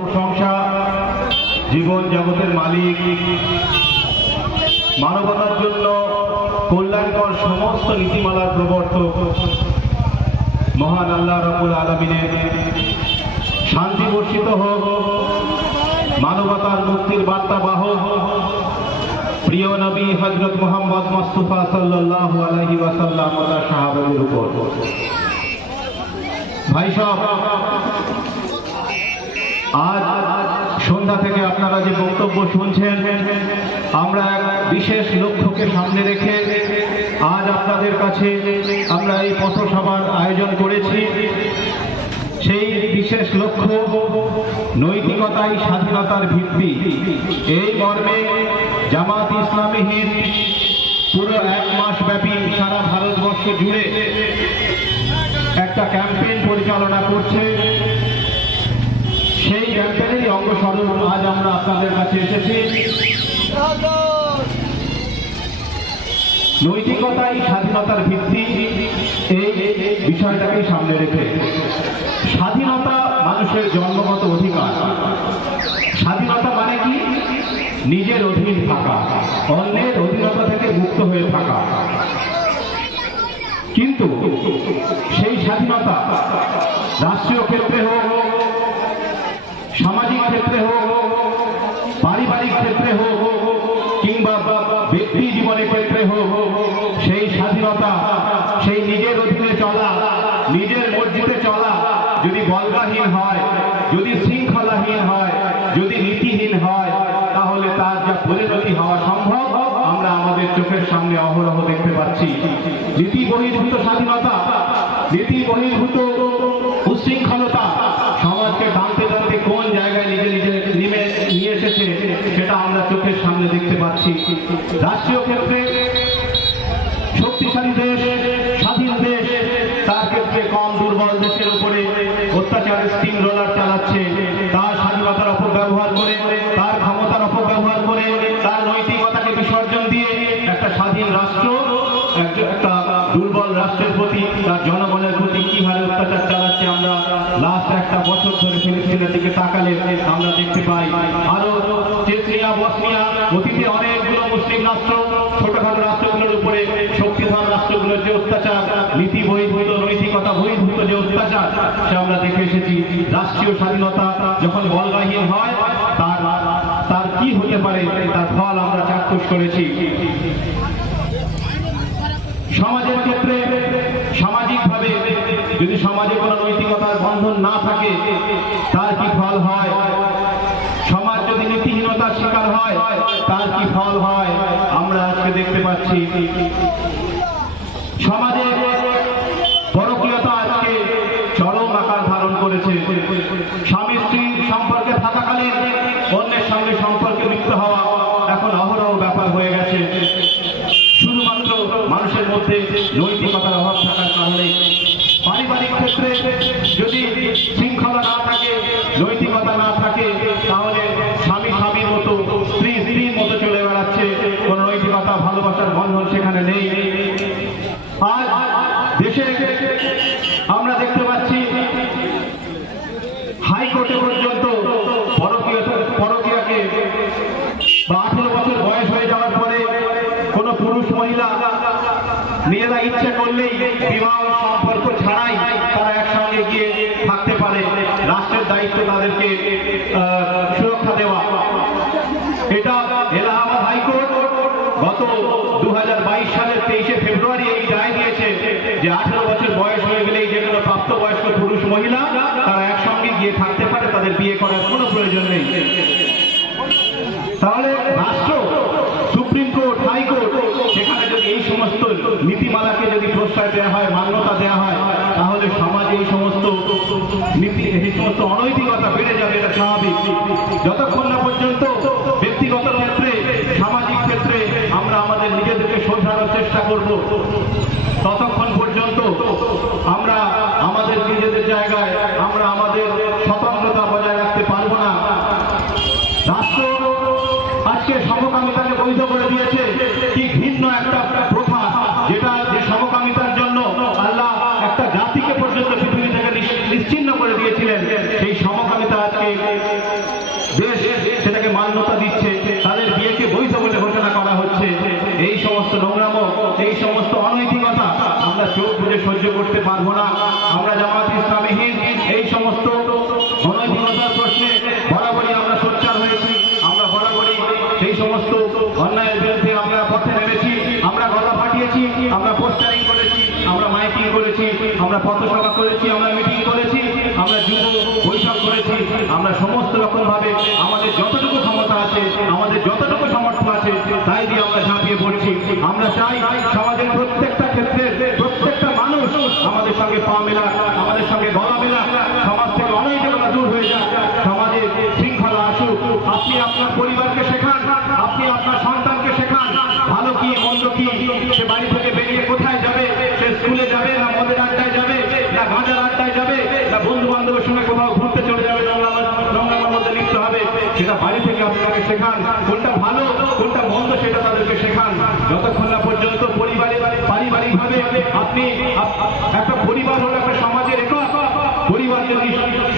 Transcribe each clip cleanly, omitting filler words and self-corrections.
প্রশংসা জীবন জগতের মালিক, মানবতার জন্য কল্যাণকর সমস্ত নীতিমালার প্রবর্তক মহান আল্লাহ রাব্বুল আলামিনের শান্তি বর্ষিত হোক। মানবতার মুক্তির বার্তা বাহক প্রিয় নবী হযরত মুহাম্মদ মুস্তাফা সাল্লাল্লাহু আলাইহি ওয়াসাল্লাম ও তার সাহাবাদের উপর। ভাই সাহেব, আজ সন্ধ্যা থেকে আপনারা যে বক্তব্য শুনছেন, আমরা এক বিশেষ লক্ষ্যকে সামনে রেখে আজ আপনাদের কাছে আমরা এই পথসভার আয়োজন করেছি। সেই বিশেষ লক্ষ্য নৈতিকতাই স্বাধীনতার ভিত্তি। এই মর্মে জামাত ইসলামী হিন্দ পুরো এক মাস ব্যাপী সারা ভারতবর্ষ জুড়ে একটা ক্যাম্পেইন পরিচালনা করছে। সেই ক্যাম্পেইনেরই অঙ্গস্বরূপ আজ আমরা আপনাদের কাছে এসেছি। নৈতিকতাই স্বাধীনতার ভিত্তি, এই বিষয়টাকে সামনে রেখে। স্বাধীনতা মানুষের জন্মগত অধিকার। স্বাধীনতা মানে কি? নিজের অধীন থাকা, অন্যের অধীনতা থেকে মুক্ত হয়ে থাকা। কিন্তু সেই স্বাধীনতা রাষ্ট্রীয় ক্ষেত্রে হোক, সামাজিক ক্ষেত্রে হোক, পারিবারিক ক্ষেত্রে হোক, কিংবা ব্যক্তি জীবনের ক্ষেত্রে হোক, সেই স্বাধীনতা, সেই নিজের অধীনে চলা, নিজের মর্জিতে চলা যদি বলগাহীন হয়, যদি শৃঙ্খলাহীন হয়, যদি নীতিহীন হয়, তাহলে তার যা পরিণতি হওয়া সম্ভব আমরা আমাদের চোখের সামনে অহরহ দেখতে পাচ্ছি। নীতি বহির্ভূত স্বাধীনতা, নীতি বহির্ভূত উশৃঙ্খলতা সমাজকে টানতে টানতে কোন জায়গায় নিজে নিজে নিয়ে এসেছে সেটা আমরা চোখের সামনে দেখতে পাচ্ছি। রাষ্ট্রীয় ক্ষেত্রে শক্তিশালী দেশ, স্বাধীন দেশ, তার ক্ষেত্রে কম দুর্বল দেশের উপরে অত্যাচারের স্টিম রোলার চালাচ্ছে। তার স্বাধীনতার অপব্যবহার করে, তার ক্ষমতার অপব্যবহার করে, তার নৈতিকতাকে বিসর্জন দিয়ে একটা স্বাধীন রাষ্ট্র একটা দুর্বল রাষ্ট্রের প্রতি, তার জনগণের প্রতি কি হারে অত্যাচার চালাচ্ছে আমরা লাস্ট একটা বছর ধরে ফিলিস্তিনের দিকে তাকালে আমরা দেখতে পাই। আরো চেচনিয়া, বসনিয়া, অতীতে অনেকগুলো মুসলিম রাষ্ট্র, ছোটখাটো রাষ্ট্রগুলোর উপরে শক্তিধর রাষ্ট্রগুলোর যে অত্যাচার, নীতি বহির্ভূত, নৈতিকতা বহির্ভূত যে অত্যাচার, সে আমরা দেখে এসেছি। রাষ্ট্রীয় স্বাধীনতা যখন বলগাহীন হয় তার কি হতে পারে তার ফল আমরা চাক্ষুষ করেছি। সমাজের ক্ষেত্রে সামাজিকভাবে যদি সমাজে কোনো নৈতিকতার বন্ধন না থাকে তার কি ফল হয়? সমাজ যদি নীতিহীনতার শিকার হয় তার কি ফল হয় আমরা আজকে দেখতে পাচ্ছি। সমাজে পরকীয়তা আজকে চরম আকার ধারণ করেছে। স্বামী স্ত্রীর সম্পর্কে থাকাকালীন অন্যের সঙ্গে সম্পর্কে লিপ্ত হওয়া এখন অহরহ ব্যাপার হয়ে গেছে। শুধুমাত্র মানুষের মধ্যে নৈতিকতার অভাব থাকার কারণে। পারিবারিক ক্ষেত্রে যদি শৃঙ্খলা না থাকে, নৈতিকতা না থাকে, তাহলে স্বামী স্বামীর মতো, স্ত্রী স্ত্রীর মতো চলে বেড়াচ্ছে। কোন নৈতিকতা, ভালোবাসার বন্ধন সেখানে নেই। আজ দেশে আমরা দেখতে পাচ্ছি হাইকোর্টে পর্যন্ত পরকীয়াকে 18 বছর বয়স হয়ে যাওয়ার পরে কোন পুরুষ মহিলা নিজেরা ইচ্ছে করলেই বিবাহ সম্পর্ক ছাড়াই তারা একসঙ্গে গিয়ে থাকতে পারে। রাষ্ট্রের দায়িত্ব তাদেরকে সুরক্ষা দেওয়া। এটা এলাহাবাদ হাইকোর্ট গত 2022 সালের 23শে ফেব্রুয়ারি এই রায় দিয়েছে যে 18 বছর বয়স হয়ে গেলেই যে কোনো প্রাপ্তবয়স্ক পুরুষ মহিলা তারা একসঙ্গে গিয়ে থাকতে পারে, তাদের বিয়ে করার কোনো প্রয়োজন নেই। তাহলে রাষ্ট্র, সুপ্রিম কোর্ট, হাইকোর্ট, সেখানে যদি এই সমস্ত নীতিমালাকে যদি প্রশ্রয় দেওয়া হয়, মান্যতা দেওয়া হয়, তাহলে সমাজে এই সমস্ত অনৈতিকতা বেড়ে যাবে। এটা স্বাভাবিক। যতক্ষণ না পর্যন্ত ব্যক্তিগত ক্ষেত্রে, সামাজিক ক্ষেত্রে আমরা আমাদের নিজেদেরকে শোধরানোর চেষ্টা করব, ততক্ষণ পর্যন্ত আমরা আমাদের নিজেদের জায়গায় আমরা আমাদের স্বতন্ত্রতা বজায় রাখতে পারবো না। রাষ্ট্র আজকে সমকামিতাকে বৈধ করে দিয়েছে। কি ভিন্ন একটা প্রথা, যেটা যে সমকামিতার জন্য আল্লাহ একটা জাতিকে পর্যন্ত পৃথিবী থেকে নিশ্চিহ্ন করে দিয়েছিলেন, সেই সমকামিতা আজকে দেশ সেটাকে মান্যতা দিচ্ছে, তাদের বিয়েকে বৈধ বলে ঘোষণা করা হচ্ছে। এই সমস্ত নোংরামো, এই সমস্ত অনৈতিকতা আমরা চোখ বুজে সহ্য করতে পারবো না। আমরা জামাত ইসলামীহীন এই সমস্ত অনৈতিকতার প্রশ্নে বরাবরই আমরা সোচ্চার হয়েছি। আমরা বরাবরই সেই সমস্ত অন্যায়ের বিরুদ্ধে আমরা পথে নেমেছি, আমরা গলা ফাটিয়েছি, আমরা পোস্টারিং করেছি, আমরা মাইকিং করেছি, আমরা পথসভা করেছি, আমরা মিটিং করেছি, আমরা যুব বৈঠক করেছি। আমরা সমস্ত রকম ভাবে আমাদের যতটুকু ক্ষমতা আছে, আমাদের যতটুকু সামর্থ্য আছে, তাই দিয়ে আমরা ঝাঁপিয়ে পড়ছি। আমরা চাই সমাজের প্রত্যেকটা ক্ষেত্রে প্রত্যেকটা মানুষ আমাদের সঙ্গে পা মেলা, আমাদের সঙ্গে গলা মেলা, সমাজ থেকে অনৈতিকতা দূর হয়ে যায়, সমাজে শৃঙ্খলা আসুক। আপনি আপনার পরিবারকে শেখান, আপনি আপনার সন্তানকে শেখান ভালো কি মন্দ কি, সে বাড়ি থেকে বেরিয়ে কোথায় যাবে, সে স্কুলে যাবে না মদের আড্ডায় যাবে না গাঁজার আড্ডায় যাবে না বন্ধু বান্ধবের সঙ্গে কোথাও ঘুরতে চলে যাবে, নোংরামের মধ্যে লিপ্ত হবে, সেটা বাড়ি থেকে আপনাকে শেখান। কোনটা ভালো কোনটা মন্দ সেটা তাদেরকে শেখান। যতক্ষণ না পর্যন্ত পারিবারিকভাবে আপনি একটা পরিবার হলো একটা সমাজের একক, পরিবার যদি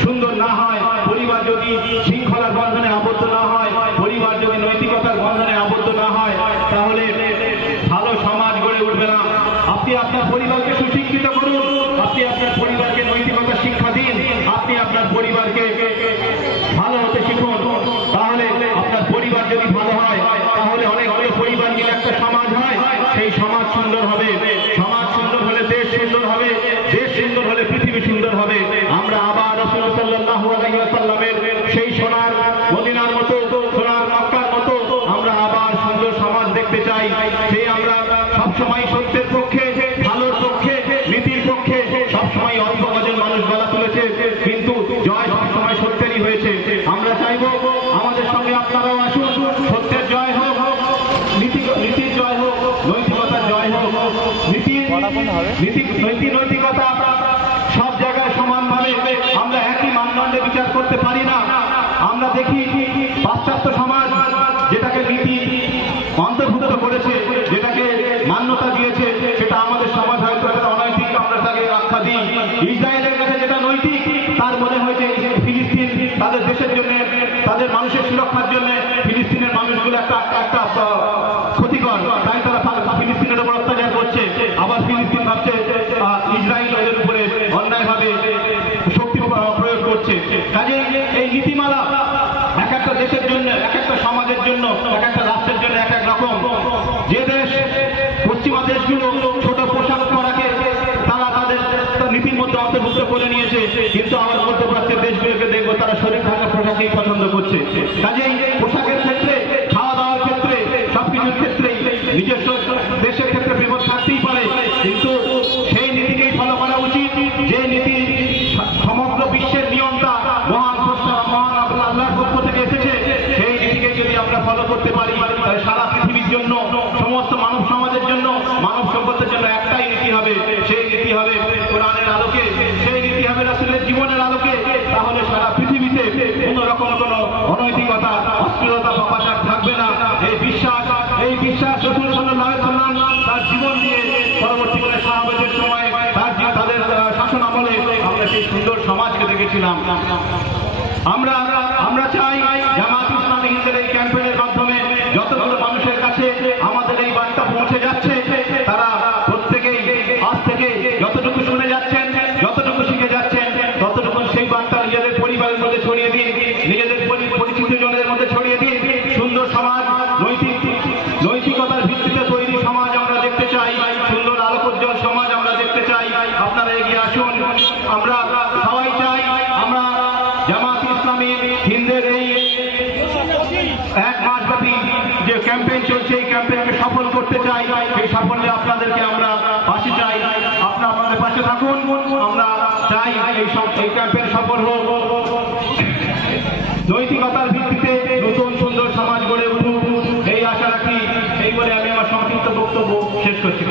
সুন্দর না হয়, পরিবার যদি শৃঙ্খলার বন্ধনে আবদ্ধ না হয়, পরিবার যদি নৈতিকতার বন্ধনে আবদ্ধ না হয়, তাহলে ভালো সমাজ গড়ে উঠবে না। আপনি আপনার পরিবারকে সুশিক্ষিত করুন, আপনি আপনার পরিবারকে নৈতিকতা শিক্ষা দিন, আপনি আপনার পরিবারকে ভালো হতে শিখুন। তাহলে আপনার পরিবার যদি ভালো হয়, তাহলে অনেকগুলো পরিবার মিলে একটা সমাজ হয়, সেই সমাজ সুন্দর হবে। সমাজ সুন্দর হলে দেশ সুন্দর হবে, দেশ সুন্দর হলে পৃথিবী সুন্দর হবে। আমরা আবার রাসূল সাল্লাল্লাহু আলাইহি ওয়াসাল্লামের সেই সোনার মদিনার মতো, সোনার মক্কার মতো আমরা আবার সুন্দর সমাজ দেখতে চাই। সেই আমরা সবসময় সত্যের পক্ষে, ভালোর পক্ষে, নীতির পক্ষে সবসময় অল্প কজন মানুষ গলা তুলেছে, কিন্তু জয় সবসময় সত্যেরই হয়েছে। আমরা চাইব আমাদের সঙ্গে আপনারাও আসুন, সত্যের জয় হোক, নীতির জয় হোক, নৈতিকতার জয় হোক। নৈতিকতা সব জায়গায় সমানভাবে আমরা একই মানদণ্ডে বিচার করতে পারি না। আমরা দেখি পাশ্চাত্য সমাজ যেটাকে নীতি অন্তর্ভুক্ত করেছে, যেটাকে মান্যতা দিয়েছে, সেটা আমাদের সমাজ হয়তো অনৈতিক, আমরা তাকে আখ্যা দিই। ইসরায়েলের কাছে যেটা নৈতিক, তার মনে হয়েছে ফিলিস্তিন তাদের দেশের জন্য, তাদের মানুষের সুরক্ষার জন্য ফিলিস্তিনের মানুষগুলো একটা ক্ষতিকর, তাই তারা ফিলিস্তিনের উপর অত্যাচার করছে। আবার ফিলিস্তিন ভাবছে ইসরায়েলের উপরে অন্যায়ভাবে শক্তি প্রয়োগ করছে। কাজে এই নীতিমালা এক একটা দেশের জন্য, এক একটা সমাজের জন্য, এক একটা রাষ্ট্রের জন্য এক এক রকম। যে দেশ পশ্চিমা দেশগুলো ছোট পোশাক পরাকে তারা তাদের নীতির মধ্যে অন্তর্ভুক্ত করে নিয়েছে, কিন্তু আমার মধ্যপ্রাচ্যের দেশগুলোকে দেখবো তারা শরীর ঢাকা পোশাকই পছন্দ করছে। কাজেই পোশাকের ক্ষেত্রে, খাওয়া দাওয়ার ক্ষেত্রে, সবকিছুর ক্ষেত্রেই নিজস্ব দেশের ক্ষেত্রে বিপদ থাকতেই পারে, কিন্তু সেই নীতিকেই ফলো করা উচিত যে নীতি সমগ্র বিশ্বের নিয়ন্ত্রণ মহান স্রষ্টা, মহান আল্লাহর পক্ষ থেকে এসেছে। সেই নীতিকে যদি আমরা ফলো করতে পারি, তাহলে সারা পৃথিবীর জন্য, সমস্ত মানব সমাজের জন্য, মানব সভ্যতার জন্য একটাই নীতি হবে। সেই নীতি হবে কোরআনের আলোকে, সেই নীতি হবে রাসূলের জীবনের আলোকে। তাহলে সারা পৃথিবীতে কোন রকম কোন অনৈতিকতা, অশ্লীলতা, পাপাচার থাকবে না। এই বিশ্বাস রাসূল সাল্লাল্লাহু আলাইহি ওয়াসাল্লাম তার জীবন দিয়ে পরবর্তীকালে সাহাবাদের সময় তাদের শাসন আমলে আমরা সেই সুন্দর সমাজকে দেখেছিলাম। আমরা চাই জামাত ইসলামী হিন্দের এই ক্যাম্পেইনের মাধ্যমে যতগুলো মানুষের কাছে আমাদের এই বার্তা পৌঁছে যাচ্ছে, তারা প্রত্যেকেই আজ থেকে যতটুকু শুনে যাচ্ছেন, যতটুকু শিখে যাচ্ছেন, ততটুকু সেই বার্তা নিজেদের পরিবারের মধ্যে ছড়িয়ে দিন, নিজেদের পরিচিত জনের মধ্যে ছড়িয়ে দিন। সুন্দর সমাজ, নৈতিকতার ভিত্তিতে তৈরি সমাজ আমরা দেখতে চাই, সুন্দর আলোকোজ্জ্বল সমাজ আমরা দেখতে চাই। আপনারা এগিয়ে আসুন। আমরা সবাই চাই আমরা জামাত ইসলামী হিন্দের এই এক মাসব্যাপী যে ক্যাম্পেইন চলছে, এই ক্যাম্পেইনকে সফল করতে চাই। এই সাফল্যে আপনাদেরকে আমরা পাশে চাই, আপনারা আমাদের পাশে থাকুন। আমরা চাই এই ক্যাম্পেইন সফল হোক, নৈতিকতার ভিত্তিতে নতুন সুন্দর সমাজ গড়ে উঠুক, এই আশা রাখি। এই বলে আমি আমার সংক্ষিপ্ত বক্তব্য শেষ করছি।